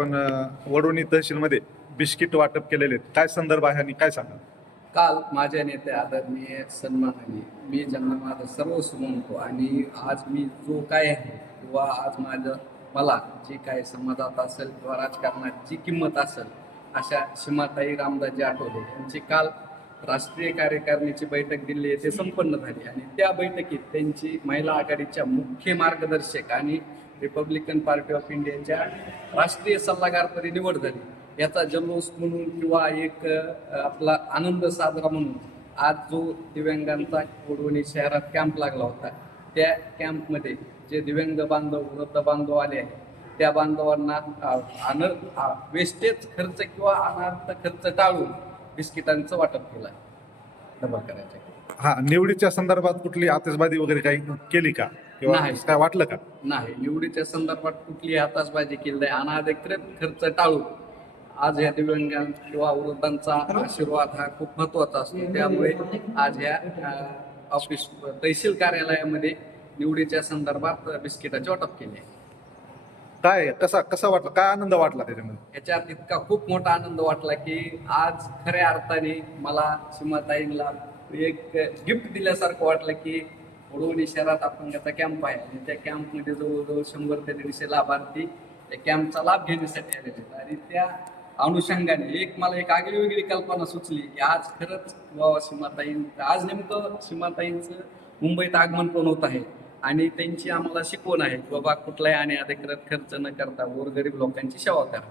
आपण वडोणी तहसीलमध्ये बिस्किट वाटप केलेले आहेत. काय संदर्भ आहे आणि काय सांगा काल माझ्या नेते आदरणीय सन्मानाने मी ज्यांना माझं सर्वस्व म्हणतो आणि आज मी जो काय आहे किंवा आज माझं मला जी काय समाजात असेल किंवा राजकारणात जी किंमत असेल अशा सीमाताई रामदासजी आठवले. यांची काल राष्ट्रीय कार्यकारिणीची बैठक दिल्ली येथे संपन्न झाली आणि त्या बैठकीत त्यांची महिला आघाडीच्या मुख्य मार्गदर्शक आणि रिपब्लिकन पार्टी ऑफ इंडियाच्या राष्ट्रीय सल्लागारपदी निवड झाली. याचा जल्लोष म्हणून किंवा एक आपला आनंद साजरा म्हणून आज जो दिव्यांगांचा कोडवणी शहरात कॅम्प लागला होता त्या कॅम्पमध्ये जे दिव्यांग बांधव वृद्ध बांधव आले आहेत त्या बांधवांना अन वेस्टेज खर्च किंवा अनार्थ खर्च टाळून बिस्किटांचं वाटप केलं डबल करायचं हा निवडीच्या संदर्भात कुठली आतिषबाजी वगैरे काही केली का? किंवा नाही. काय वाटलं का? नाही निवडीच्या संदर्भात कुठली हातासबाजी केली नाही. अनाधिकृत खर्च टाळून आज ह्या दिव्यांगां किंवा वृद्धांचा आशीर्वाद हा खूप महत्त्वाचा असतो. त्यामुळे आज ह्या अ, ऑफिस तहसील कार्यालयामध्ये निवडीच्या संदर्भात बिस्किटाचे वाटप केले आहे. काय कसा कसा वाटला? काय आनंद वाटला त्याच्यामध्ये? याच्यात इतका खूप मोठा आनंद वाटला की आज खऱ्या अर्थाने मला सीमाताईंना एक गिफ्ट दिल्यासारखं वाटलं की वडवणी शहरात अपंगाचा कॅम्प आहे. आणि त्या कॅम्पमध्ये जवळजवळ शंभर ते दीडशे लाभार्थी त्या कॅम्पचा लाभ घेण्यासाठी आलेले आहेत. आणि त्या अनुषंगाने एक मला एक आगळी वेगळी कल्पना सुचली की आज खरंच बाबा सीमाताईं आज नेमकं सीमाताईंचं मुंबईत आगमन पण होत आहे. आणि त्यांची आम्हाला शिकवण आहे बाबा कुठलाही आणि अधिकृत खर्च न करता गोरगरीब लोकांची सेवा करा.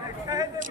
Gracias.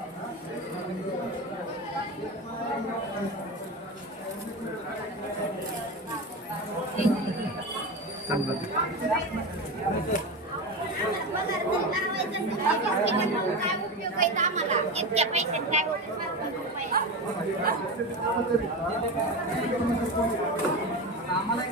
आम्हाला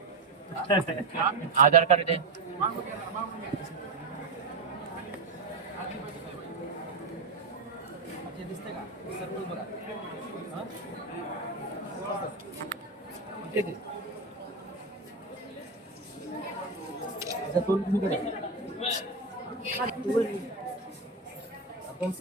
आधार कार्ड दे. दिसते का सर्व बघा आपण